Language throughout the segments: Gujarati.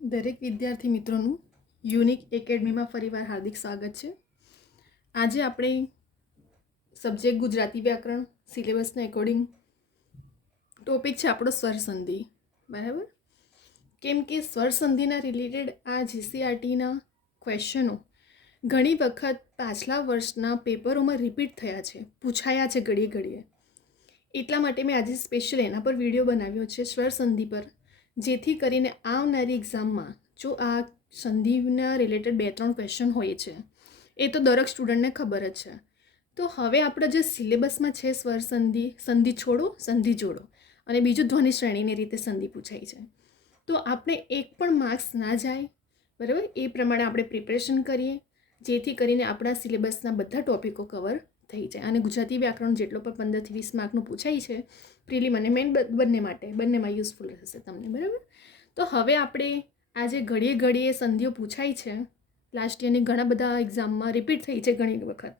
દરેક વિદ્યાર્થી મિત્રોનું યુનિક એકેડમીમાં ફરીવાર હાર્દિક સ્વાગત છે. આજે આપણે સબ્જેક્ટ ગુજરાતી વ્યાકરણ સિલેબસના એકોર્ડિંગ ટોપિક છે આપણો સ્વરસંધિ. બરાબર? કેમ કે સ્વરસંધિના રિલેટેડ આ જીસીઆરટીના ક્વેશ્ચનો ઘણી વખત પાછલા વર્ષના પેપરોમાં રિપીટ થયા છે, પૂછાયા છે ઘડીએ ઘડીએ. એટલા માટે મેં આજે સ્પેશિયલ એના પર વિડીયો બનાવ્યો છે, સ્વરસંધિ પર, જેથી કરીને આવનારી એક્ઝામમાં જો આ સંધિના રિલેટેડ 2-3 ક્વેશ્ચન હોય છે એ તો દરેક સ્ટુડન્ટને ખબર જ છે. તો હવે આપણે જે સિલેબસમાં છે સ્વરસંધિ, સંધિ છોડો સંધિ જોડો અને બીજું ધ્વનિ શ્રેણીની રીતે સંધિ પૂછાય છે. તો આપણે એક પણ માર્ક્સ ના જાય, બરાબર, એ પ્રમાણે આપણે પ્રિપરેશન કરીએ જેથી કરીને આપણા સિલેબસના બધા ટોપિકો કવર થઈ જાય. અને ગુજરાતી વ્યાકરણ જેટલો પણ 15 થી 20 માર્કનું પૂછાય છે પ્રિલિમ અને મેઇન બંને માટે, બંનેમાં યુઝફુલ રહેશે તમને. બરાબર? તો હવે આપણે આજે ઘડીએ ઘડીએ સંધિઓ પૂછાય છે, લાસ્ટ યરની ઘણા બધા એક્ઝામમાં રિપીટ થઈ છે ઘણી વખત.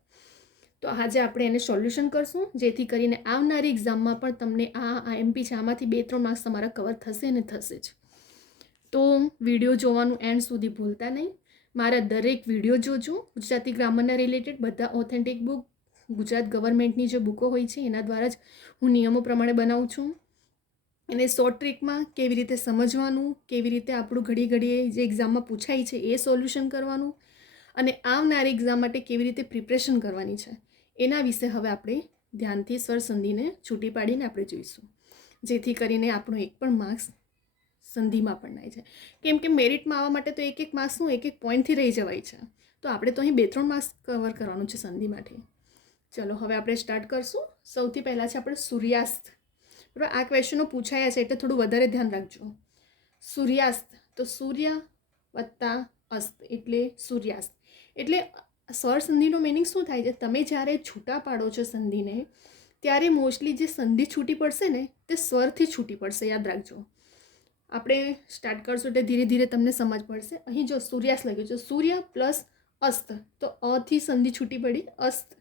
તો આજે આપણે એને સોલ્યુશન કરશું જેથી કરીને આવનારી એક્ઝામમાં પણ તમને આ એમપી છે આમાંથી 2-3 માર્ક્સ તમારા કવર થશે ને થશે જ. તો વિડીયો જોવાનું એન્ડ સુધી ભૂલતા નહીં. મારા દરેક વિડીયો જોજો. ગુજરાતી ગ્રામરના રિલેટેડ બધા ઓથેન્ટિક બુક, ગુજરાત ગવર્મેન્ટની જે બુકો હોય છે એના દ્વારા જ હું નિયમો પ્રમાણે બનાવું છું. એને શોર્ટ ટ્રીકમાં કેવી રીતે સમજવાનું, કેવી રીતે આપણું ઘડી ઘડીએ જે એક્ઝામમાં પૂછાય છે એ સોલ્યુશન કરવાનું અને આવનારી એક્ઝામ માટે કેવી રીતે પ્રિપરેશન કરવાની છે એના વિશે હવે આપણે ધ્યાનથી સ્વરસંધિને છૂટી પાડીને આપણે જોઈશું, જેથી કરીને આપણો એક પણ માર્ક્સ સંધિમાં પણ નહીં છે. કેમ કે મેરિટમાં આવવા માટે તો એક માર્ક્સનું એક પોઈન્ટથી રહી જવાય છે. તો આપણે તો અહીં 2-3 માર્ક્સ કવર કરવાનું છે સંધિ માટે. ચલો હવે આપણે સ્ટાર્ટ કરશું. સૌથી પહેલાં છે આપણે સૂર્યાસ્ત. બરાબર? આ ક્વેશ્ચનો પૂછાયા છે એટલે થોડું વધારે ધ્યાન રાખજો. સૂર્યાસ્ત, તો સૂર્ય વત્તા અસ્ત એટલે સૂર્યાસ્ત. એટલે સ્વરસંધિનો મિનિંગ શું થાય છે? તમે જ્યારે છૂટા પાડો છો સંધિને ત્યારે મોસ્ટલી જે સંધિ છૂટી પડશે ને તે સ્વરથી છૂટી પડશે, યાદ રાખજો. આપણે સ્ટાર્ટ કરશું એટલે ધીરે ધીરે તમને સમજ પડશે. અહીં જો સૂર્યાસ્ત લખ્યું છે, સૂર્ય પ્લસ અસ્ત, તો અથી સંધિ છૂટી પડી, અસ્ત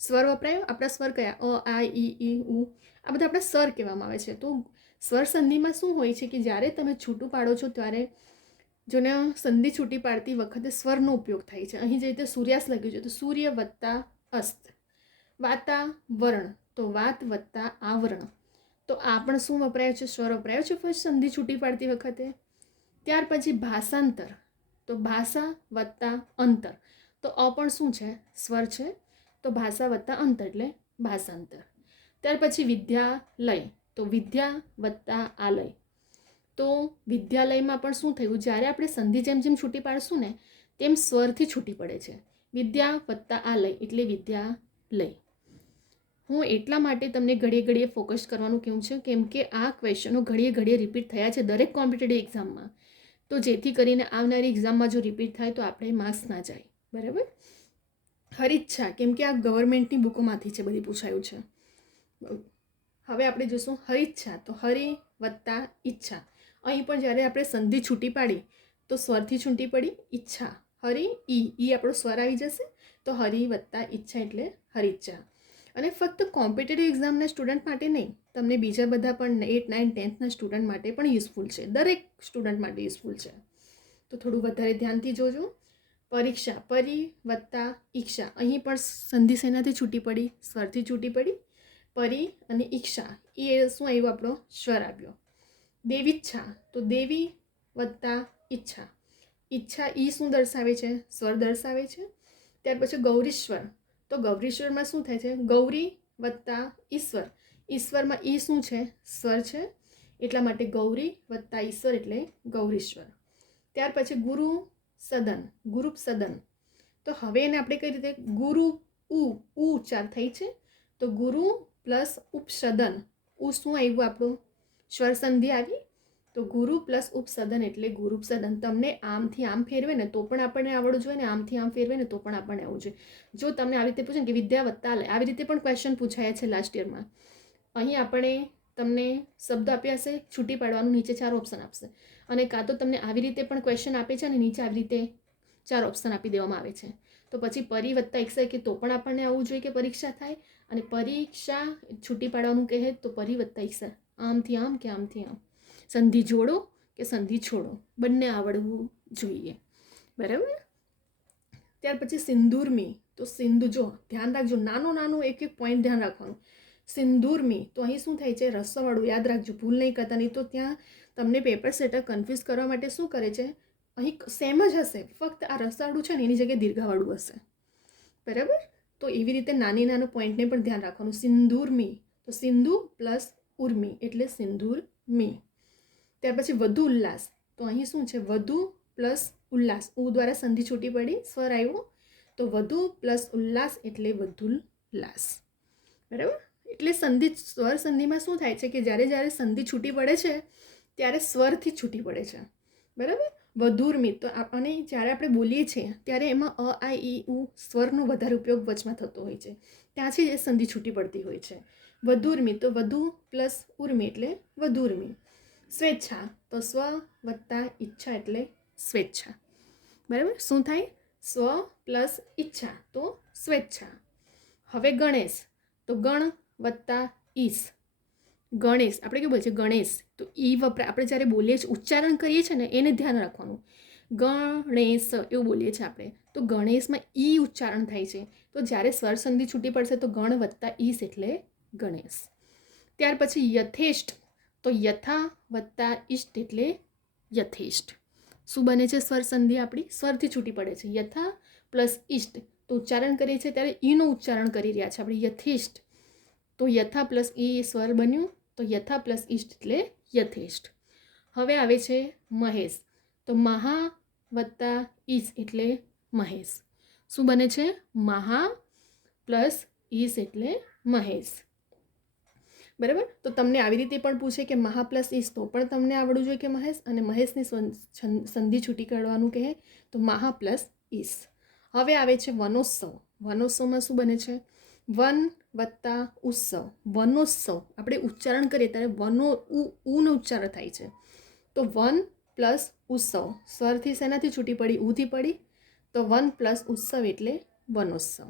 સ્વર વપરાયો. આપણા સ્વર કયા? અ, આ, ઈ, ઉ, આ બધા આપણા સ્વર કહેવામાં આવે છે. તો સ્વર સંધિમાં શું હોય છે કે જ્યારે તમે છૂટું પાડો છો ત્યારે જોને સંધિ છૂટી પાડતી વખતે સ્વરનો ઉપયોગ થાય છે. અહીં જે રીતે સૂર્યાસ્ત લખ્યું છે તો સૂર્ય વત્તા અસ્ત. વાતાવરણ, તો વાત વત્તા આવરણ, તો આ પણ શું વપરાયો છે? સ્વર વપરાયો છે ફર્સ્ટ સંધિ છૂટી પાડતી વખતે. ત્યાર પછી ભાષાંતર, તો ભાષા વત્તા અંતર, તો અ પણ શું છે? સ્વર છે. તો ભાષા વત્તા અંતર એટલે ભાષાંતર. ત્યાર પછી વિદ્યાલય, તો વિદ્યા વત્તા આલય, તો વિદ્યાલયમાં પણ શું થયું? જ્યારે આપણે સંધિ જેમ જેમ છૂટી પાડશું ને તેમ સ્વરથી છૂટી પડે છે. વિદ્યા વત્તા આલય એટલે વિદ્યાલય. હું એટલા માટે તમને ઘડીએ ઘડીએ ફોકસ કરવાનું કહું છું કેમ કે આ ક્વેશ્ચનો ઘડીએ ઘડીએ રિપીટ થયા છે દરેક કોમ્પિટિટિવ એક્ઝામમાં. તો જેથી કરીને આવનારી એક્ઝામમાં જો રિપીટ થાય તો આપણે માર્ક્સ ના જાય. બરાબર? હરિચ્છા, કેમ કે આ ગવર્મેન્ટની બુકોમાંથી છે, બધી પૂછાયું છે. હવે આપણે જોઈશું હરિચ્છા, તો હરિ વત્તા ઈચ્છા. અહીં પણ જ્યારે આપણે સંધિ છૂટી પાડી તો સ્વરથી છૂટી પડી, ઈચ્છા. હરિ ઈ આપણો સ્વર આવી જશે, તો હરિ વત્તા ઈચ્છા એટલે હરિચ્છા. અને ફક્ત કોમ્પિટિટિવ એક્ઝામના સ્ટુડન્ટ માટે નહીં, તમને બીજા બધા પણ 8, 9, 10થના સ્ટુડન્ટ માટે પણ યુઝફુલ છે. દરેક સ્ટુડન્ટ માટે યુઝફુલ છે. તો થોડું વધારે ધ્યાનથી જોજો. પરીક્ષા, પરી વત્તા ઈક્ષા, અહીં પણ સંધિ સેનાથી છૂટી પડી? સ્વરથી છૂટી પડી. પરી અને ઈક્ષા, એ શું આવ્યું? આપણો સ્વર આવ્યો. દેવીચ્છા, તો દેવી વત્તા ઈચ્છા, ઈચ્છા ઈ શું દર્શાવે છે? સ્વર દર્શાવે છે. ત્યાર પછી ગૌરીશ્વર, તો ગૌરીશ્વરમાં શું થાય છે? ગૌરી વત્તા ઈશ્વર, ઈશ્વરમાં ઈ શું છે? સ્વર છે. એટલા માટે ગૌરી વત્તા ઈશ્વર એટલે ગૌરીશ્વર. ત્યાર પછી ગુરુ સદન, ગુરુપ સદન, તો હવે એને આપણે કઈ રીતે? ગુરુ ઉ ઉચ્ચાર થઈ છે, તો ગુરુ પ્લસ ઉપસદન, ઉ શું આવ્યું? આપણું સ્વર સંધિ આવી, તો ગુરુ પ્લસ ઉપસદન એટલે ગુરુપસદન. તમને આમથી આમ ફેરવે ને તો પણ આપણને આવડવું જોઈએ ને આમથી આમ ફેરવે ને તો પણ આપણને આવવું જોઈએ. જો તમને આવી રીતે પૂછે ને કે વિદ્યા વત્તા લે, આવી રીતે પણ ક્વેશ્ચન પૂછાયા છે લાસ્ટ યરમાં. અહીં આપણે તમને શબ્દ આપ્યા હશે, છૂટી પાડવાનું, નીચે 4 ઓપ્શન આપશે. અને કાં તો તમને આવી રીતે પણ ક્વેશ્ચન આપે છે અને નીચે આવી રીતે 4 ઓપ્શન આપી દેવામાં આવે છે. તો પછી પરી વત્તા ઈક્ષા કે તો પણ આપણને આવવું જોઈએ કે પરીક્ષા થાય. અને પરીક્ષા છૂટી પાડવાનું કહે તો પરી વત્તા ઈક્ષા, આમથી આમ કે આમથી આમ. સંધિ જોડો કે સંધિ છોડો, બંને આવડવું જોઈએ. બરાબર. ત્યાર પછી સિંદૂરમી. તો સિંધુ, જો ધ્યાન રાખજો, નાનું એક પોઈન્ટ ધ્યાન રાખવાનું. સિંદૂરમી, તો અહીં શું થાય છે, રસ્સવાળું યાદ રાખજો, ભૂલ નહીં કરતા, નહીં તો ત્યાં તમને પેપર સેટર કન્ફ્યુઝ કરવા માટે શું કરે છે, અહીં સેમ જ હશે, ફક્ત આ રસ્સાવાળું છે ને એની જગ્યાએ દીર્ઘાવાળું હશે. બરાબર. તો એવી રીતે નાના પોઈન્ટને પણ ધ્યાન રાખવાનું. સિંદૂરમી, તો સિંધુ પ્લસ ઉર્મી એટલે સિંદૂરમી. ત્યાર પછી વધુ ઉલ્લાસ, તો અહીં શું છે, વધુ પ્લસ ઉલ્લાસ, ઉ દ્વારા સંધિ છૂટી પડી, સ્વર આવ્યો, તો વધુ પ્લસ ઉલ્લાસ એટલે વધુલ્લાસ. બરાબર. એટલે સંધિ, સ્વર સંધિમાં શું થાય છે કે જ્યારે સંધિ છૂટી પડે છે ત્યારે સ્વરથી છૂટી પડે છે. બરાબર. વધુર્મી, તો અને જ્યારે આપણે બોલીએ છીએ ત્યારે એમાં અ આ ઈ ઉ સ્વરનો વધારે ઉપયોગ વચમાં થતો હોય છે, ત્યાંથી એ સંધિ છૂટી પડતી હોય છે. વધુર્મી, તો વધુ પ્લસ ઉર્મી એટલે વધુર્મી. સ્વેચ્છા, તો સ્વ વત્તા ઈચ્છા એટલે સ્વેચ્છા. બરાબર. શું થાય, સ્વ પ્લસ ઈચ્છા તો સ્વેચ્છા. હવે ગણેશ, તો ગણ વત્તા ઈસ, ગણેશ. આપણે કેવું બોલે છે ગણેશ, તો ઈ વપરાય, આપણે જ્યારે બોલીએ છીએ ઉચ્ચારણ કરીએ છીએ ને એને ધ્યાન રાખવાનું. ગણેશ એવું બોલીએ છીએ આપણે, તો ગણેશમાં ઈ ઉચ્ચારણ થાય છે, તો જ્યારે સ્વર સંધિ છૂટી પડશે તો ગણ વત્તા ઈસ એટલે ગણેશ. ત્યાર પછી યથેષ્ટ, તો યથા વત્તા ઇષ્ટ એટલે યથેષ્ટ. શું બને છે, સ્વર સંધિ આપણી સ્વરથી છૂટી પડે છે, યથા પ્લસ ઇષ્ટ, તો ઉચ્ચારણ કરીએ છીએ ત્યારે ઈનું ઉચ્ચારણ કરી રહ્યા છે આપણે, યથેષ્ટ. તો યથા પ્લસ ઈ સ્વર બન્યું, તો યથા પ્લસ ઇષ્ટ એટલે યથેષ્ટ. હવે આવે છે મહેશ, તો મહા વત્તા ઈસ એટલે મહેશ. શું બને છે, મહા પ્લસ ઈસ એટલે મહેશ. બરાબર. તો તમને આવી રીતે પણ પૂછે કે મહા પ્લસ ઈસ, તો પણ તમને આવડવું જોઈએ કે મહેશ, અને મહેશની સંધિ છૂટી કાઢવાનું કહે તો મહા પ્લસ ઈસ. હવે આવે છે વનોત્સવ. વનોત્સવમાં શું બને છે, વન વત્તા ઉત્સવ, વનોત્સવ. આપણે ઉચ્ચારણ કરીએ ત્યારે વનો ઉનું ઉચ્ચારણ થાય છે, તો વન પ્લસ ઉત્સવ, સ્વરથી શેનાથી છૂટી પડી, ઉથી પડી, તો વન પ્લસ ઉત્સવ એટલે વનોત્સવ.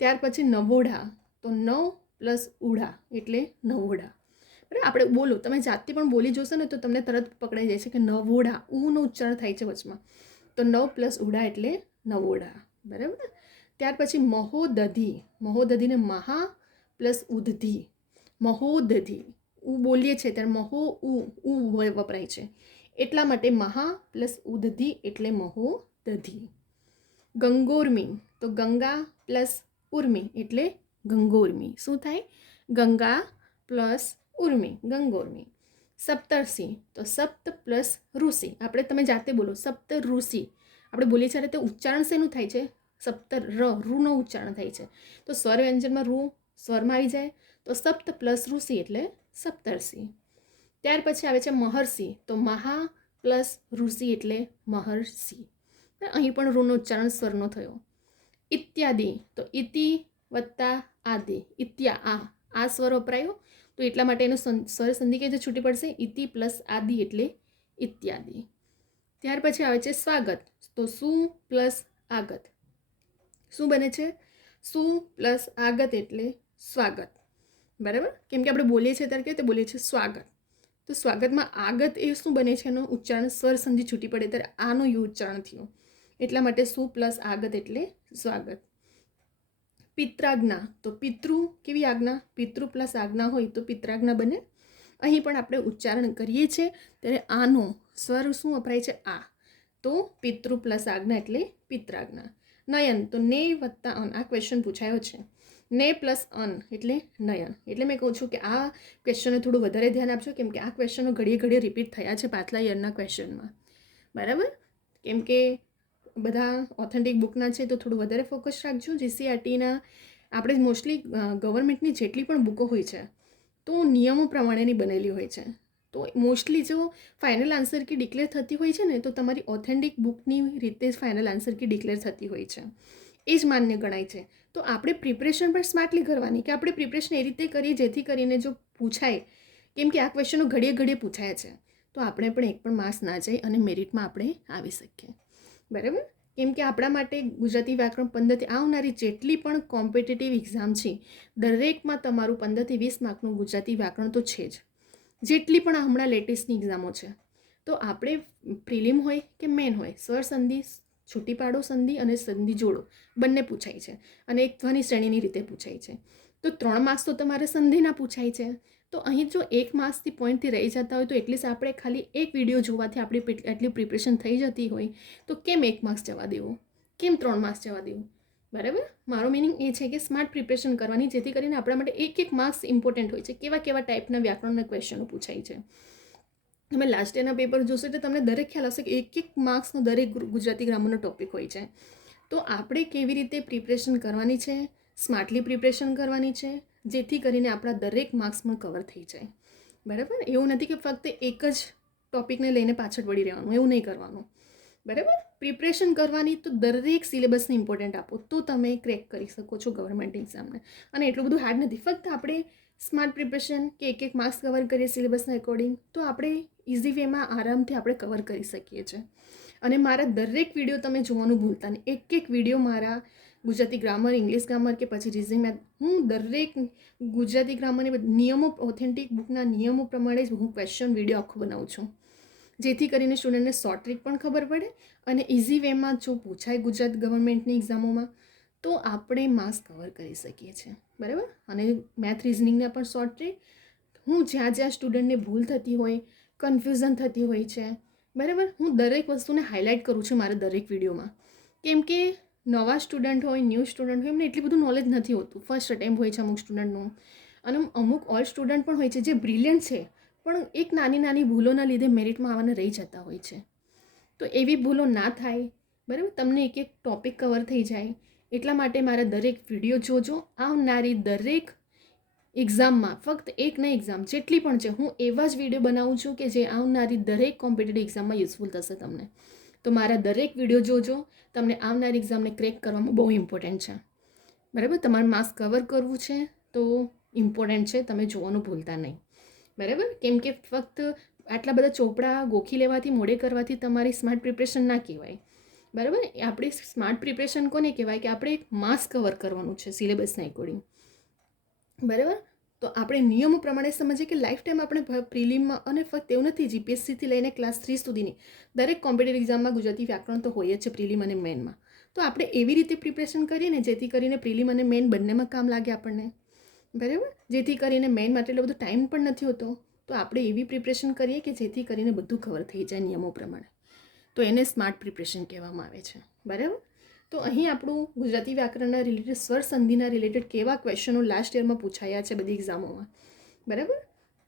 ત્યાર પછી નવોઢા, તો નવ પ્લસ ઉઢા એટલે નવોઢા. બરાબર. આપણે બોલો, તમે જાતે પણ બોલી જોશો ને તો તમને તરત પકડાઈ જાય છે કે નવોઢા, ઉનું ઉચ્ચારણ થાય છે વચમાં, તો નવ પ્લસ ઉઢા એટલે નવોઢા. બરાબર. ત્યાર પછી મહોદધિ, મહોદધિને મહા પ્લસ ઉદ્ધિ, મહોદધિ, ઉ બોલીએ છીએ ત્યારે મહો ઉ વપરાય છે, એટલા માટે મહા પ્લસ ઉદ્ધિ એટલે મહોદધિ. ગંગોર્મી, તો ગંગા પ્લસ ઉર્મી એટલે ગંગોર્મી. શું થાય, ગંગા પ્લસ ઉર્મી ગંગોર્મી. સપ્તર્ષિ, તો સપ્ત પ્લસ ઋષિ, આપણે તમે જાતે બોલો સપ્ત ઋષિ, આપણે બોલીએ ત્યારે તે ઉચ્ચારણ શેનું થાય છે, સપ્ત રૂનો ઉચ્ચારણ થાય છે, તો સ્વર વ્યંજનમાં રૂ સ્વરમાં આવી જાય, તો સપ્ત પ્લસ ઋષિ એટલે સપ્તર્ષિ. ત્યાર પછી આવે છે મહર્ષિ, તો મહા પ્લસ ઋષિ એટલે મહર્ષિ. અહીં પણ રૂનો ઉચ્ચારણ સ્વરનો થયો. ઇત્યાદિ, તો ઇતિ વત્તા આદિ, ઇત્યા આ સ્વર વપરાયો, તો એટલા માટે એનો સ્વર સંધિ કઈ રીતે છૂટી પડશે, ઇતિ પ્લસ આદિ એટલે ઇત્યાદિ. ત્યાર પછી આવે છે સ્વાગત, તો શું પ્લસ આગત. શું બને છે, શું પ્લસ આગત એટલે સ્વાગત. બરાબર. કેમ કે આપણે બોલીએ છીએ ત્યારે કેવી રીતે બોલીએ છીએ, સ્વાગત. તો સ્વાગતમાં આગત એ શું બને છે, એનું ઉચ્ચારણ સ્વર સંધિ છૂટી પડે ત્યારે આનું યુ ઉચ્ચારણ થયું, એટલા માટે શું પ્લસ આગત એટલે સ્વાગત. પિત્રાજ્ઞા, તો પિતૃ કેવી આજ્ઞા, પિતૃ પ્લસ આજ્ઞા હોય તો પિત્રાજ્ઞા બને. અહીં પણ આપણે ઉચ્ચારણ કરીએ છીએ ત્યારે આનો સ્વર શું વપરાય છે, આ, તો પિતૃ પ્લસ આજ્ઞા એટલે પિત્રાજ્ઞા. નયન, તો ને વત્તા અન, આ ક્વેશ્ચન પૂછાયો છે, ને પ્લસ અન એટલે નયન. એટલે મેં કહું છું કે આ ક્વેશ્ચનને થોડું વધારે ધ્યાન આપજો, કેમ કે આ ક્વેશ્ચનો ઘડીએ રિપીટ થયા છે પાછલા યરના ક્વેશ્ચનમાં. બરાબર. કેમ કે બધા ઓથેન્ટિક બુકના છે તો થોડું વધારે ફોકસ રાખજો. જીસીઆરટીના આપણે મોસ્ટલી ગવર્મેન્ટની જેટલી પણ બુકો હોય છે તો નિયમો પ્રમાણેની બનેલી હોય છે, તો મોસ્ટલી જો ફાઇનલ આન્સર કી ડિક્લેર થતી હોય છે ને તો તમારી ઓથેન્ટિક બુકની રીતે જ ફાઇનલ આન્સર કી ડિક્લેર થતી હોય છે, એ જ માન્ય ગણાય છે. તો આપણે પ્રિપરેશન પણ સ્માર્ટલી કરવાની, કે આપણે પ્રિપરેશન એ રીતે કરીએ જેથી કરીને જો પૂછાય, કેમ કે આ ક્વેશ્ચનો ઘડીએ પૂછાયા છે, તો આપણે પણ એક પણ માર્ક્સ ના જાય અને મેરિટમાં આપણે આવી શકીએ. બરાબર. કેમ કે આપણા માટે ગુજરાતી વ્યાકરણ 15થી આવનારી જેટલી પણ કોમ્પિટિટિવ એક્ઝામ છે દરેકમાં તમારું 15 થી 20 માર્કનું ગુજરાતી વ્યાકરણ તો છે જ, જેટલી પણ હમણાં લેટેસ્ટની એક્ઝામો છે. તો આપણે પ્રિલિમ હોય કે મેન હોય, સ્વર સંધિ, છૂટી પાડો સંધિ અને સંધિ જોડો બંને પૂછાય છે અને એક ધ્વનિ શ્રેણીની રીતે પૂછાય છે. તો 3 માર્ક્સ તો તમારે સંધિના પૂછાય છે. તો અહીં જો 1 માર્ક્સથી પોઈન્ટથી રહી જતા હોય તો એટલીસ્ટ આપણે ખાલી એક વિડીયો જોવાથી આપણી એટલી પ્રિપરેશન થઈ જતી હોય તો કેમ 1 માર્ક્સ જવા દેવો, કેમ 3 માર્ક્સ જવા દેવું? બરાબર, મારો મિનિંગ એ છે કે સ્માર્ટ પ્રિપરેશન કરવાની, જેથી કરીને આપણા માટે એક માર્ક્સ ઇમ્પોર્ટન્ટ હોય છે. કેવા કેવા ટાઈપના વ્યાકરણના ક્વેશ્ચનો પૂછાય છે. તમે લાસ્ટ યરના પેપર જોશો એટલે તમને દરેક ખ્યાલ હશે કે એક માર્ક્સનો દરેક ગુજરાતી ગ્રામરનો ટોપિક હોય છે. તો આપણે કેવી રીતે પ્રિપરેશન કરવાની છે, સ્માર્ટલી પ્રિપરેશન કરવાની છે, જેથી કરીને આપણા દરેક માર્ક્સ પણ કવર થઈ જાય. બરાબર, એવું નથી કે ફક્ત એક જ ટોપિકને લઈને પાછળ વળી રહેવાનું, એવું નહીં કરવાનું. બરાબર, પ્રિપરેશન કરવાની તો દરેક સિલેબસને ઇમ્પોર્ટન્ટ આપો તો તમે ક્રેક કરી શકો છો ગવર્મેન્ટ એક્ઝામને. અને એટલું બધું હાર્ડ નથી, ફક્ત આપણે સ્માર્ટ પ્રિપરેશન કે એક માર્ક્સ કવર કરીએ સિલેબસના એકોર્ડિંગ તો આપણે ઇઝી વેમાં આરામથી આપણે કવર કરી શકીએ છીએ. અને મારા દરેક વિડીયો તમે જોવાનું ભૂલતા નહીં. એક વિડીયો મારા ગુજરાતી ગ્રામર, ઇંગ્લિશ ગ્રામર કે પછી રીઝનિંગ મેથ, હું દરેક ગુજરાતી ગ્રામરની નિયમો, ઓથેન્ટિક બુકના નિયમો પ્રમાણે જ હું ક્વેશ્ચન વિડીયો આખો બનાવું છું, જેથી કરીને સ્ટુડન્ટને શોર્ટ ટ્રીક પણ ખબર પડે અને ઇઝી વેમાં જો પૂછાય ગુજરાત ગવર્મેન્ટની એક્ઝામોમાં તો આપણે માર્ક્સ કવર કરી શકીએ છીએ. બરાબર, અને મેથ રિઝનિંગના પણ શોર્ટ ટ્રીક હું જ્યાં સ્ટુડન્ટને ભૂલ થતી હોય, કન્ફ્યુઝન થતી હોય છે, બરાબર, હું દરેક વસ્તુને હાઇલાઇટ કરું છું મારા દરેક વિડીયોમાં. કેમ કે નવા સ્ટુડન્ટ હોય, ન્યૂ સ્ટુડન્ટ હોય, એમને એટલું બધું નોલેજ નથી હોતું. ફર્સ્ટ અટેમ્પ હોય છે અમુક સ્ટુડન્ટનું, અને અમુક ઓલ સ્ટુડન્ટ પણ હોય છે જે બ્રિલિયન્ટ છે પણ એક નાની ભૂલોના લીધે મેરિટમાં આવવાના રહી જતા હોય છે. તો એવી ભૂલો ના થાય, બરાબર, તમને એક ટોપિક કવર થઈ જાય. એટલા માટે મારા દરેક વિડીયો જોજો. આવનારી દરેક એક્ઝામમાં, ફક્ત એક નહીં, એક્ઝામ જેટલી પણ છે, હું એવા જ વિડીયો બનાવું છું કે જે આવનારી દરેક કોમ્પિટિટિવ એક્ઝામમાં યુઝફુલ થશે તમને. તો મારા દરેક વિડીયો જોજો, તમને આવનારી એક્ઝામને ક્રેક કરવામાં બહુ ઇમ્પોર્ટન્ટ છે. બરાબર, તમારે માર્ક્સ કવર કરવું છે તો ઇમ્પોર્ટન્ટ છે, તમે જોવાનું ભૂલતા નહીં. બરાબર, કેમ કે ફક્ત આટલા બધા ચોપડા ગોખી લેવાથી, મોડે કરવાથી તમારી સ્માર્ટ પ્રિપરેશન ના કહેવાય. બરાબર, આપણી સ્માર્ટ પ્રિપરેશન કોને કહેવાય કે આપણે એક માર્ક્સ કવર કરવાનું છે સિલેબસના એકોર્ડિંગ. બરાબર, તો આપણે નિયમો પ્રમાણે સમજીએ કે લાઈફ ટાઈમ આપણે પ્રિલિમમાં, અને ફક્ત એવું નથી, જીપીએસસીથી લઈને ક્લાસ 3 સુધીની દરેક કોમ્પિટિટિવ એક્ઝામમાં ગુજરાતી વ્યાકરણ તો હોય જ છે પ્રિલિમ અને મેનમાં. તો આપણે એવી રીતે પ્રિપરેશન કરીએ ને જેથી કરીને પ્રિલિમ અને મેન બંનેમાં કામ લાગે આપણને. બરાબર, જેથી કરીને મેન માટે એટલો બધો ટાઈમ પણ નથી હોતો. તો આપણે એવી પ્રિપરેશન કરીએ કે જેથી કરીને બધું કવર થઈ જાય નિયમો પ્રમાણે. તો એને સ્માર્ટ પ્રિપરેશન કહેવામાં આવે છે. બરાબર, તો અહીં આપણું ગુજરાતી વ્યાકરણના રિલેટેડ, સ્વર સંધિના રિલેટેડ કેવા ક્વેશ્ચનો લાસ્ટ યરમાં પૂછાયા છે બધી એક્ઝામોમાં. બરાબર,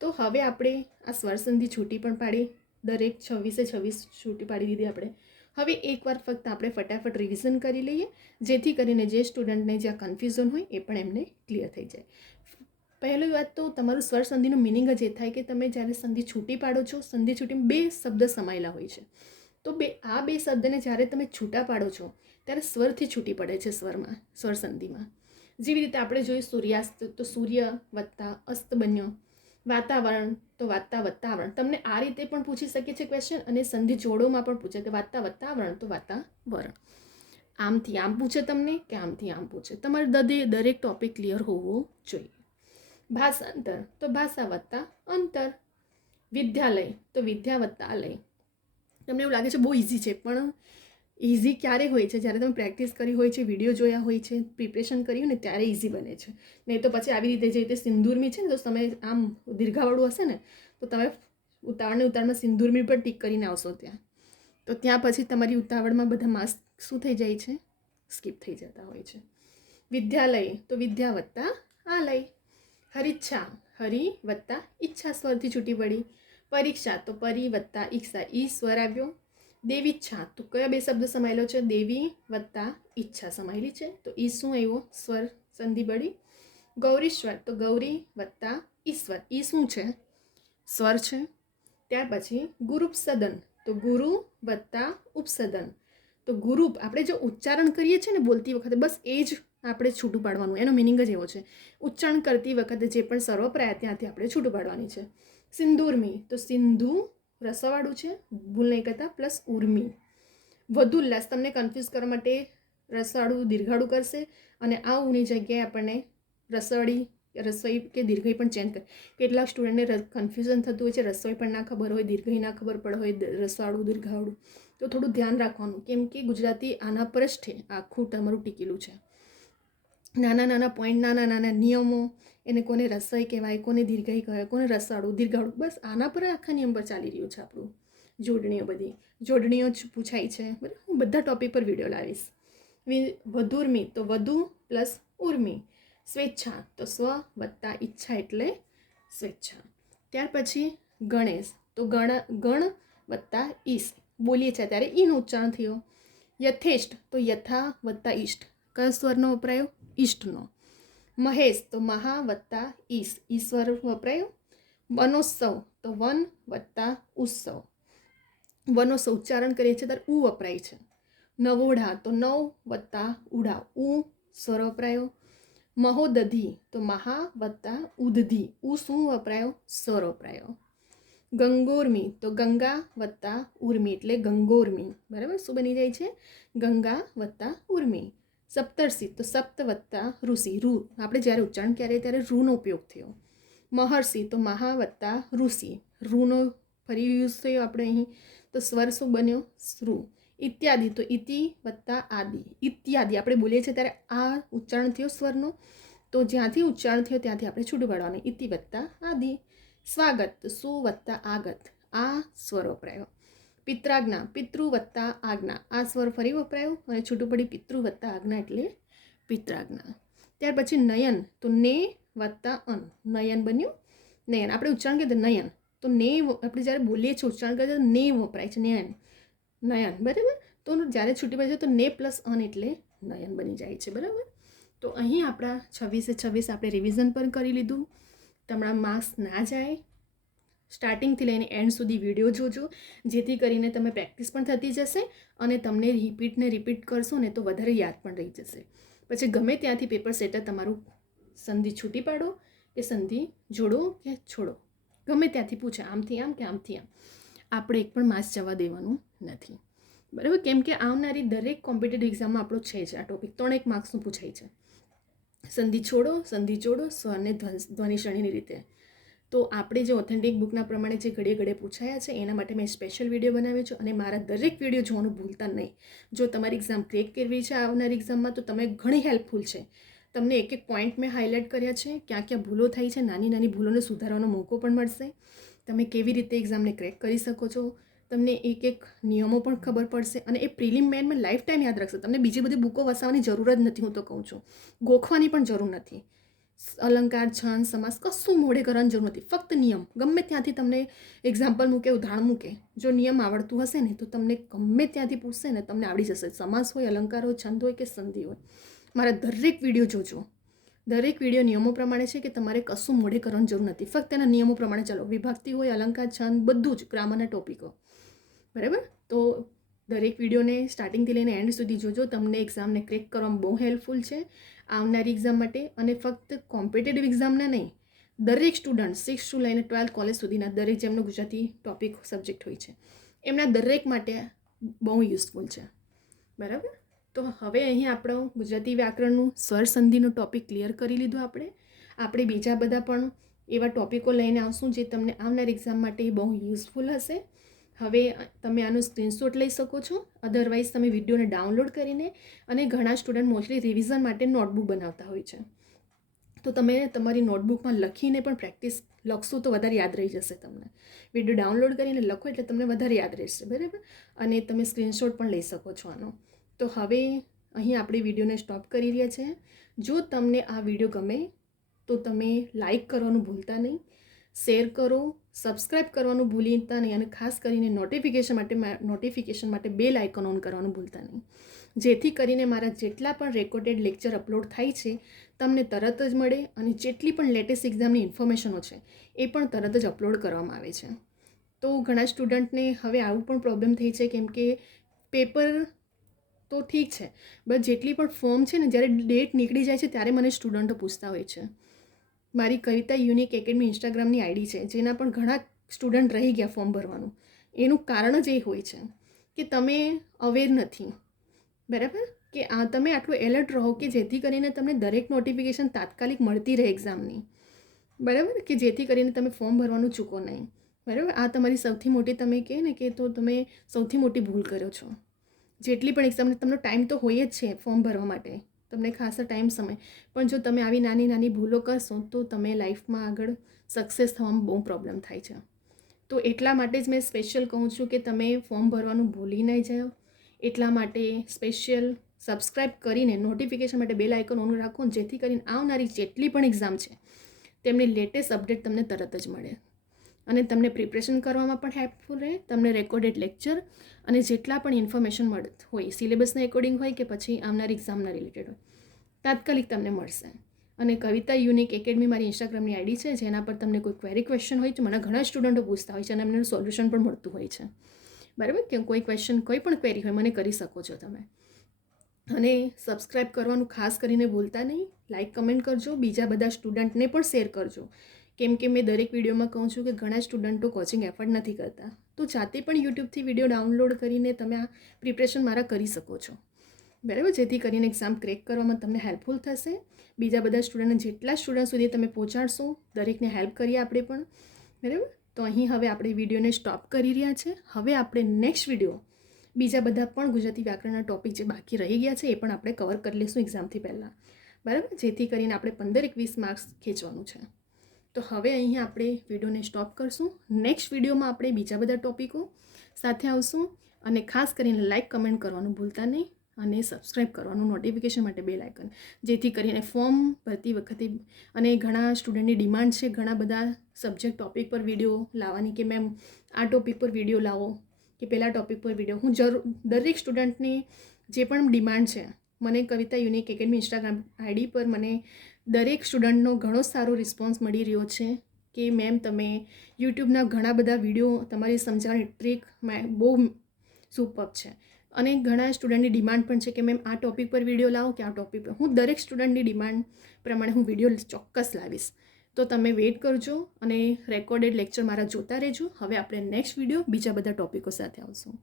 તો હવે આપણે આ સ્વર સંધિ છૂટી પણ પાડી, દરેક 26 છૂટી પાડી દીધી આપણે. હવે એકવાર ફક્ત આપણે ફટાફટ રિવિઝન કરી લઈએ, જેથી કરીને જે સ્ટુડન્ટને જ્યાં કન્ફ્યુઝન હોય એ પણ એમને ક્લિયર થઈ જાય. પહેલી વાત તો તમારું સ્વર સંધિનું મિનિંગ જ એ થાય કે તમે જ્યારે સંધિ છૂટી પાડો છો, સંધિ છૂટીમાં 2 શબ્દ સમાયેલા હોય છે. તો આ બે શબ્દને જ્યારે તમે છૂટા પાડો છો ત્યારે સ્વરથી છૂટી પડે છે સ્વર સંધિમાં. જેવી રીતે આપણે જોઈએ સૂર્યાસ્ત તો સૂર્ય વત્તા અસ્ત બન્યો, વાતાવરણ તો વાતા વત્તા આવરણ. તમને આ રીતે પણ પૂછી શકીએ છીએ ક્વેશ્ચન, અને સંધિ જોડોમાં પણ પૂછે કે વાતા વત્તા આવરણ તો વાતાવરણ. આમથી આમ પૂછે તમને કે આમથી આમ પૂછે. તમારે દરેક ટોપિક ક્લિયર હોવો જોઈએ. ભાષાંતર તો ભાષા વત્તા અંતર. વિદ્યાલય તો વિદ્યા વત્તા લય. તમને એવું લાગે છે બહુ ઇઝી છે, પણ ઇઝી ક્યારે હોય છે? જ્યારે તમે પ્રેક્ટિસ કરી હોય છે, વિડીયો જોયા હોય છે, પ્રિપરેશન કરી હોય ને ત્યારે ઇઝી બને છે. નહીં તો પછી આવી રીતે જે રીતે સિંદૂરમી છે ને, તો તમે આમ દીર્ઘાવાળું હશે ને તો તમે ઉતાવળમાં સિંદૂરમી પર ટીક કરીને આવશો ત્યાં, તો ત્યાં પછી તમારી ઉતાવળમાં બધા માર્ક્સ શું થઈ જાય છે? સ્કીપ થઈ જતા હોય છે. વિદ્યાલય તો વિદ્યા વત્તા આલય. હરિચ્છા, હરિ વત્તા ઈચ્છા સ્વરથી છૂટી પડી. પરીક્ષા તો પરી વત્તા ઈચ્છા, ઈ સ્વર આવ્યો. દેવીચ્છા તો કયા 2 શબ્દ સમાયેલો છે? દેવી વત્તા ઈચ્છા સમાયેલી છે, તો ઈ શું આવ્યો? સ્વર સંધિ બળી. ગૌરીશ્વર તો ગૌરી વત્તા ઈશ્વર, ઈ શું છે? સ્વર છે. ત્યાર પછી ગુરુપસદન તો ગુરુ વત્તા ઉપસદન. તો ગુરુપ આપણે જો ઉચ્ચારણ કરીએ છીએ ને બોલતી વખતે, બસ એ જ આપણે છૂટું પાડવાનું. એનો મિનિંગ જ એવો છે, ઉચ્ચારણ કરતી વખતે જે પણ સર્વપ્રાય ત્યાંથી આપણે છૂટું પાડવાની છે. સિંદૂરમી તો સિંધુ રસવાળું છે, ભૂલ નહીં કરતા, પ્લસ ઉર્મી. વધુ ઉલ્લાસ તમને કન્ફ્યુઝ કરવા માટે રસવાળું દીર્ઘાળું કરશે, અને આ ઉની જગ્યાએ આપણને રસવાળી રસોઈ કે દીર્ઘઈ પણ ચેન્જ કરે. કેટલાક સ્ટુડન્ટને કન્ફ્યુઝન થતું હોય છે, રસોઈ પણ ના ખબર હોય, દીર્ઘઈ ના ખબર પડે હોય, રસવાળું દીર્ઘાળું. તો થોડું ધ્યાન રાખવાનું, કેમ કે ગુજરાતી આના પર જ છે આખું તમારું ટીકેલું છે. નાના નાના પોઈન્ટ, નાના નાના નિયમો, એને કોને રસોઈ કહેવાય, કોને દીર્ઘઈ કહેવાય, કોને રસવાળું દીર્ઘાળું, બસ આના પર આખા નિયમ પર ચાલી રહ્યું છે આપણું. જોડણીઓ, બધી જોડણીઓ જ પૂછાય છે. બરાબર, હું બધા ટોપિક પર વિડીયો લાવીશ. વધુર્મી તો વધુ પ્લસ ઉર્મી. સ્વેચ્છા તો સ્વ વત્તા ઈચ્છા એટલે સ્વેચ્છા. ત્યાર પછી ગણેશ તો ગણ વત્તા ઈશ. બોલીએ છીએ ત્યારે ઈનો ઉચ્ચારણ થયો. યથેષ્ટ તો યથા વત્તા ઈષ્ટ. કયો સ્વરનો વપરાયો? ઈષ્ટનો. મહેશ તો મહા વત્તા ઈશ, ઈશ્વર વપરાયો. વનોત્સવ તો વન વત્તા ઉત્સવ. વનોત્સવ ઉચ્ચારણ કરીએ છીએ ત્યારે ઉ વપરાય છે. નવોઢા તો નવ વત્તા ઉડા, ઉ સ્વર વપરાયો. મહોદધી તો મહા વત્તા ઉદધી, ઉ શું વપરાયો? સ્વર વપરાયો. ગંગોર્મી તો ગંગા વત્તા ઉર્મી એટલે ગંગોર્મી. બરાબર, શું બની જાય છે? ગંગા વત્તા ઉર્મી. સપ્તર્ષિ તો સપ્ત વત્તા ઋષિ, રૂ આપણે જ્યારે ઉચ્ચારણ કરીએ ત્યારે રૂનો ઉપયોગ થયો. મહર્ષિ તો મહા વત્તા ઋષિ, રૂનો ફરી યુઝ થયો આપણે અહીં. તો સ્વર શું બન્યો? શ્રુ. ઇત્યાદિ તો ઇતિ વત્તા આદિ. ઇત્યાદિ આપણે બોલીએ છીએ ત્યારે આ ઉચ્ચારણ થયો સ્વરનો, તો જ્યાંથી ઉચ્ચારણ થયો ત્યાંથી આપણે છૂટું પાડવાનું. ઇતિ વત્તા આદિ. સ્વાગત તો સુ વત્તા આગત, આ સ્વર વપરાયો. પિત્રાજ્ઞા, પિતૃ વત્તા આજ્ઞા, આ સ્વર ફરી વપરાયો અને છૂટું પડી પિતૃ વત્તા આજ્ઞા એટલે પિત્રાજ્ઞા. ત્યાર પછી નયન તો ને વત્તા અન, નયન બન્યું. નયન આપણે ઉચ્ચારણ કરીએ નયન તો ને આપણે જ્યારે બોલીએ છીએ ઉચ્ચારણ કરીએ તો ને વપરાય છે, નયન નયન. બરાબર, તો જ્યારે છૂટી પડે છે તો ને પ્લસ અન એટલે નયન બની જાય છે. બરાબર, તો અહીં આપણા 26 આપણે રિવિઝન પણ કરી લીધું. તમારા માર્ક્સ ના જાય, સ્ટાર્ટિંગથી લઈને એન્ડ સુધી વિડીયો જોજો, જેથી કરીને તમે પ્રેક્ટિસ પણ થતી જશે અને તમને રિપીટ કરશો ને તો વધારે યાદ પણ રહી જશે. પછી ગમે ત્યાંથી પેપર સેટર તમારું સંધિ છૂટી પાડો કે સંધિ જોડો કે છોડો, ગમે ત્યાંથી પૂછે આમથી આમ કે આમથી આમ, આપણે એક પણ માર્ક્સ જવા દેવાનું નથી. બરાબર, કેમ કે આવનારી દરેક કોમ્પિટિટિવ એક્ઝામમાં આપણો છે જ આ ટોપિક 3 માર્ક્સનું પૂછાય છે. સંધિ છોડો, સંધિ જોડો, સ્વરને ધ્વનિ રીતે. તો આપણે જે ઓથેન્ટિક બુકના પ્રમાણે જે ઘડીએ ઘડીએ પૂછાયા છે એના માટે મેં સ્પેશિયલ વિડીયો બનાવ્યો છે અને મારા દરેક વિડીયો જોવાનું ભૂલતા નહીં. જો તમારી એક્ઝામ ક્રેક કરવી છે આવનારી એક્ઝામમાં તો તમે ઘણી હેલ્પફુલ છે. તમને એક એક પોઈન્ટ મેં હાઇલાઇટ કર્યા છે, ક્યાં ક્યાં ભૂલો થઈ છે, નાની નાની ભૂલોને સુધારવાનો મોકો પણ મળશે. તમે કેવી રીતે એક્ઝામને ક્રેક કરી શકો છો, તમને એક એક નિયમો પણ ખબર પડશે અને એ પ્રિલિમ મેન લાઈફ ટાઈમ યાદ રાખશે. તમને બીજી બધી બુકો વસાવવાની જરૂર જ નથી, હું તો કહું છું. ગોખવાની પણ જરૂર નથી. અલંકાર, છંદ, સમાસ કશું મોઢે કરવાની જરૂર નથી. ફક્ત નિયમ ગમે ત્યાંથી તમને એક્ઝામ્પલ મૂકે, ઉદાહરણ મૂકે, જો નિયમ આવડતું હશે ને તો તમને ગમે ત્યાંથી પૂછશે ને તમને આવડી જશે. સમાસ હોય, અલંકાર હોય, છંદ હોય કે સંધિ હોય. મારા દરેક વિડીયો જોજો, દરેક વિડીયો નિયમો પ્રમાણે છે કે તમારે કશું મોઢે કરવાની જરૂર નથી. ફક્ત એના નિયમો પ્રમાણે ચાલો. વિભક્તિ હોય, અલંકાર, છંદ બધું જ ગ્રામરના ટોપિકો. બરાબર, તો દરેક વિડીયોને સ્ટાર્ટિંગથી લઈને એન્ડ સુધી જોજો. તમને એક્ઝામને ક્રેક કરવામાં બહુ હેલ્પફુલ છે આવનારી એક્ઝામ માટે. અને ફક્ત કોમ્પિટેટિવ એક્ઝામના નહીં, દરેક સ્ટુડન્ટ 6 to લઈને 12 કોલેજ સુધીના દરેક જેમનો ગુજરાતી ટોપિક સબ્જેક્ટ હોય છે એમના દરેક માટે બહુ યુઝફુલ છે. બરાબર, તો હવે અહીં આપણો ગુજરાતી વ્યાકરણનું સ્વર સંધિનો ટોપિક ક્લિયર કરી લીધો. આપણે બીજા બધા પણ એવા ટોપિકો લઈને આવશું જે તમને આવનાર એક્ઝામ માટે બહુ યુઝફુલ હશે. હવે તમે આનું સ્ક્રીનશોટ લઈ શકો છો, અધરવાઇઝ તમે વિડીયોને ડાઉનલોડ કરીને, અને ઘણા સ્ટુડન્ટ મોસ્ટલી રિવિઝન માટે નોટબુક બનાવતા હોય છે, તો તમે તમારી નોટબુકમાં લખીને પણ પ્રેક્ટિસ લખશો તો વધારે યાદ રહી જશે. તમને વિડીયો ડાઉનલોડ કરીને લખો એટલે તમને વધારે યાદ રહેશે. બરાબર, અને તમે સ્ક્રીનશોટ પણ લઈ શકો છો આનો. તો હવે અહીં આપણે વિડીયોને સ્ટોપ કરી રહ્યા છે. જો તમને આ વિડીયો ગમે તો તમે લાઈક કરવાનું ભૂલતા નહીં, શેર કરો, સબસ્ક્રાઈબ કરવાનું ભૂલતા નહીં અને ખાસ કરીને નોટિફિકેશન માટે બેલ આઇકોન ઓન કરવાનું ભૂલતા નહીં, જેથી કરીને મારા જેટલા પણ રેકોર્ડેડ લેક્ચર અપલોડ થાય છે તમને તરત જ મળે અને જેટલી પણ લેટેસ્ટ એક્ઝામની ઇન્ફોર્મેશનો છે એ પણ તરત જ અપલોડ કરવામાં આવે છે. તો ઘણા સ્ટુડન્ટને હવે આવું પણ પ્રોબ્લેમ થઈ છે, કેમ કે પેપર તો ઠીક છે બટ જેટલી પણ ફોર્મ છે ને જ્યારે ડેટ નીકળી જાય છે ત્યારે મને સ્ટુડન્ટો પૂછતા હોય છે. મારી કવિતા યુનિક એકેડમી ઇન્સ્ટાગ્રામની આઈડી છે જેના પણ ઘણા સ્ટુડન્ટ રહી ગયા ફોર્મ ભરવાનું. એનું કારણ જ એ હોય છે કે તમે અવેર નથી. બરાબર, કે તમે આટલું એલર્ટ રહો કે જેથી કરીને તમને દરેક નોટિફિકેશન તાત્કાલિક મળતી રહે એક્ઝામની, બરાબર, કે જેથી કરીને તમે ફોર્મ ભરવાનું ચૂકો નહીં, બરાબર. આ તમારી સૌથી મોટી તમે કહે ને કે તો તમે સૌથી મોટી ભૂલ કર્યો છો. જેટલી પણ એક્ઝામ તમને ટાઈમ તો હોય જ છે ફોર્મ ભરવા માટે, તમને ખાસો ટાઈમ સમય, પણ જો તમે આવી નાની નાની ભૂલો કરશો તો તમે લાઈફમાં આગળ સક્સેસ થવામાં બહુ પ્રોબ્લેમ થાય છે. તો એટલા માટે જ મેં સ્પેશિયલ કહું છું કે તમે ફોર્મ ભરવાનું ભૂલી નહીં જાઓ. એટલા માટે સ્પેશિયલ સબસ્ક્રાઈબ કરીને નોટિફિકેશન માટે બેલ આઇકોન ઓન રાખો, જેથી કરીને આવનારી જેટલી પણ એક્ઝામ છે તેમની લેટેસ્ટ અપડેટ તમને તરત જ મળે અને તમને પ્રિપરેશન કરવામાં પણ હેલ્પફુલ રહે. તમને રેકોર્ડેડ લેક્ચર અને જેટલા પણ ઇન્ફોર્મેશન મળે હોય, સિલેબસના એકોર્ડિંગ હોય કે પછી આવનારી એક્ઝામના રિલેટેડ હોય, તાત્કાલિક તમને મળશે. અને કવિતા યુનિક એકેડમી મારી ઇન્સ્ટાગ્રામની આઈડી છે, જેના પર તમને કોઈ ક્વેરી ક્વેશ્ચન હોય તો મને ઘણા સ્ટુડન્ટો પૂછતા હોય છે અને એમને સોલ્યુશન પણ મળતું હોય છે, બરાબર. કે કોઈ ક્વેશ્ચન કોઈ પણ ક્વેરી હોય મને કરી શકો છો તમે. અને સબસ્ક્રાઈબ કરવાનું ખાસ કરીને ભૂલતા નહીં. લાઇક કમેન્ટ કરજો, બીજા બધા સ્ટુડન્ટને પણ શેર કરજો, કેમ કે મેં દરેક વિડીયોમાં કહું છું કે ઘણા સ્ટુડન્ટો કોચિંગ એફર્ટ નથી કરતા, તો જાતે પણ યુટ્યુબથી વિડીયો ડાઉનલોડ કરીને તમે આ પ્રિપરેશન મારા કરી શકો છો, બરાબર. જેથી કરીને એક્ઝામ ક્રેક કરવામાં તમને હેલ્પફુલ થશે. બીજા બધા સ્ટુડન્ટ જેટલા સ્ટુડન્ટ સુધી તમે પહોંચાડશો દરેકને હેલ્પ કરીએ આપણે પણ, બરાબર. તો અહીં હવે આપણે વિડીયોને સ્ટોપ કરી રહ્યા છે. હવે આપણે નેક્સ્ટ વિડીયો બીજા બધા પણ ગુજરાતી વ્યાકરણના ટોપિક જે બાકી રહી ગયા છે એ પણ આપણે કવર કરી લઈશું એક્ઝામથી પહેલાં, બરાબર. જેથી કરીને આપણે 15-21 માર્ક્સ ખેંચવાનું છે. તો હવે અહીં આપણે વિડીયોને સ્ટોપ કરશું. નેક્સ્ટ વિડીયોમાં આપણે બીજા બધા ટોપિકો સાથે આવશું. અને ખાસ કરીને લાઇક કમેન્ટ કરવાનું ભૂલતા નહીં અને સબસ્ક્રાઈબ કરવાનું નોટિફિકેશન માટે બેલ આઇકન, જેથી કરીને ફોર્મ ભરતી વખતે અને ઘણા સ્ટુડન્ટની ડિમાન્ડ છે ઘણા બધા સબ્જેક્ટ ટોપિક પર વિડીયો લાવવાની કે મેમ આ ટોપિક પર વિડીયો લાવો કે પેલા ટોપિક પર વિડીયો. હું દરેક સ્ટુડન્ટની જે પણ ડિમાન્ડ છે, મને કવિતા યુનિક એકેડમી ઇન્સ્ટાગ્રામ આઈડી પર મને દરેક સ્ટુડન્ટનો ઘણો સારો રિસ્પોન્સ મળી રહ્યો છે કે મેમ તમે યુટ્યુબના ઘણા બધા વિડીયો તમારી સમજાવવાની ટ્રીક બહુ સુપર છે. અને ઘણા સ્ટુડન્ટની ડિમાન્ડ પણ છે કે મેમ આ ટોપિક પર વિડીયો લાવો કે આ ટોપિક પર. હું દરેક સ્ટુડન્ટની ડિમાન્ડ પ્રમાણે હું વિડીયો ચોક્કસ લાવીશ. તો તમે વેઇટ કરજો અને રેકોર્ડેડ લેક્ચર મારા જોતા રહેજો. હવે આપણે નેક્સ્ટ વિડીયો બીજા બધા ટોપિકો સાથે આવશું.